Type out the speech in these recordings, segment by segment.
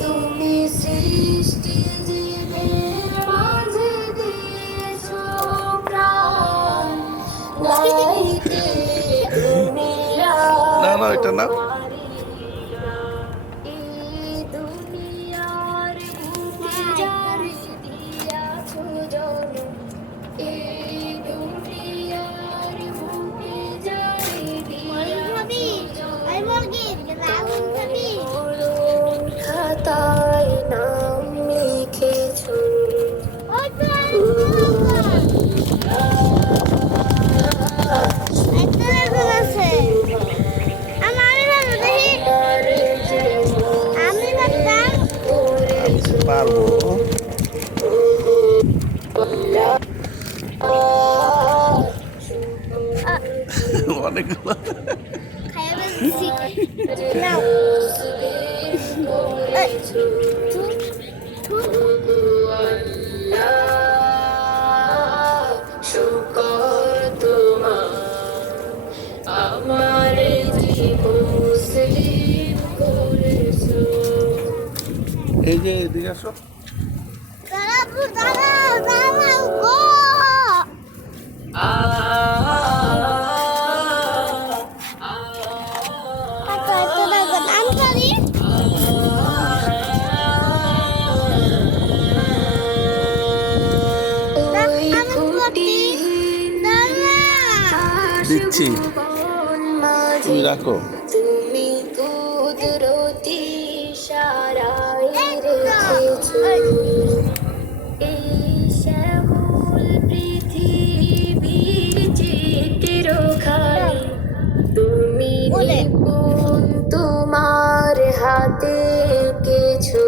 তুমি সৃষ্টি জীবের মাঝে দিয়েছো প্রাণ, গাইতে দুনিয়া না না এটা না এই দুনিয়ার বুকে জারি দিয়াছো জনম, এই দুনিয়ার বুকে জারি দিয়াছো জনম, খাতায় নাম লিখেছো। আমি তো পারবো অনেকগুলো শুকর তোমার আমার জীবন মুসলিম করেছো। এই যে এদিকে আসো দিচ্ছি তুমি রাখো তুমি কুদরতি সারাই রেখেছো এই শ্যামল পৃথিবীর চিত্রখানি, তুমি নিপুণ তোমার হাতে কিছু।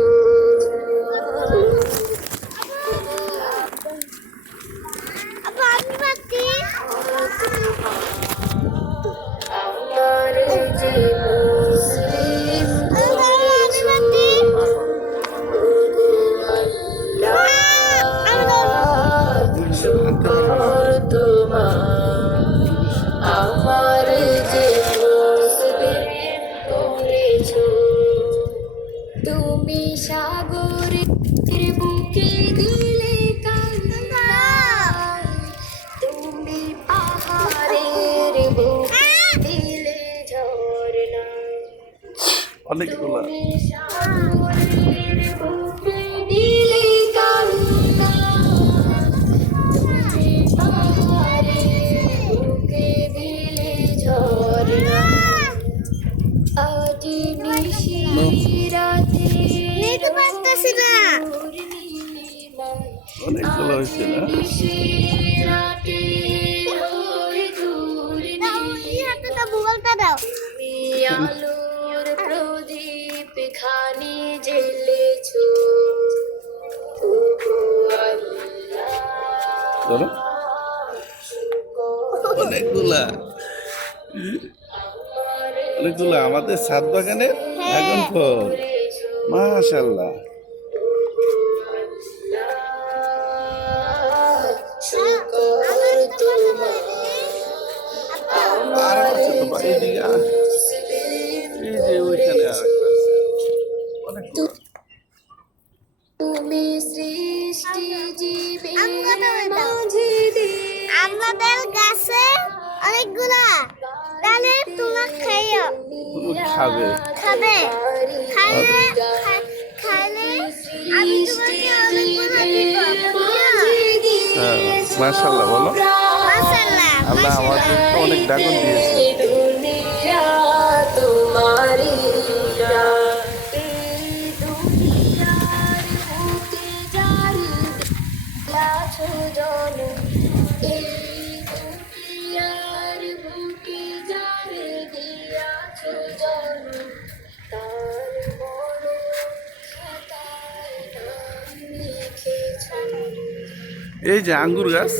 আমার যে মুসলিম করেছো আল্লাহ, শুকর তোমার আমার যে মুসলিম করেছো। তুমি সাগরের বুকে দিলে কান্না, তুমি পাহাড়ের বুকে দিলে ঝরনা, অনেকগুলো তুমি সাগরের বুকে দিলে কান্না, তুমি পাহাড়ের বুকে দিলে ঝরনা। আজ নিশিরাতে অনেকগুলো হয়েছে না নিশিরাতে ওই তুমি আলোর প্রদীপ খানি জ্বেলেছো। ওগো আল্লাহ, ধরো অনেকগুলা অনেকগুলো আমাদের ছাদ বাগানের ড্রাগন ফল মাশাআল্লাহ শুকর তোমার আর আছে তো ভাই এদিকে এই যে ওইখানে আরেকটা আছে অনেকগুলো তুমি সৃষ্টি জীবের মাঝে আমাদের গাছে অনেকগুলা, তাহলে তোমার খাইও খাবে খাবে খাইলে খাইলে আমি তোমাকে অনেকগুলা দিব হ্যাঁ মাশাআল্লাহ বলো মাশাআল্লাহ আল্লাহ আমাদের তো অনেক ড্রাগন দিয়েছে দুনিয়া তোমারি এই দুনিয়ার বুকে জারি দিয়াছো জনম, এই দুনিয়ার বুকে জারি দিয়াছো জনম, তার বড় খাতায় নাম লিখেছো। এই যে আঙ্গুর গাছ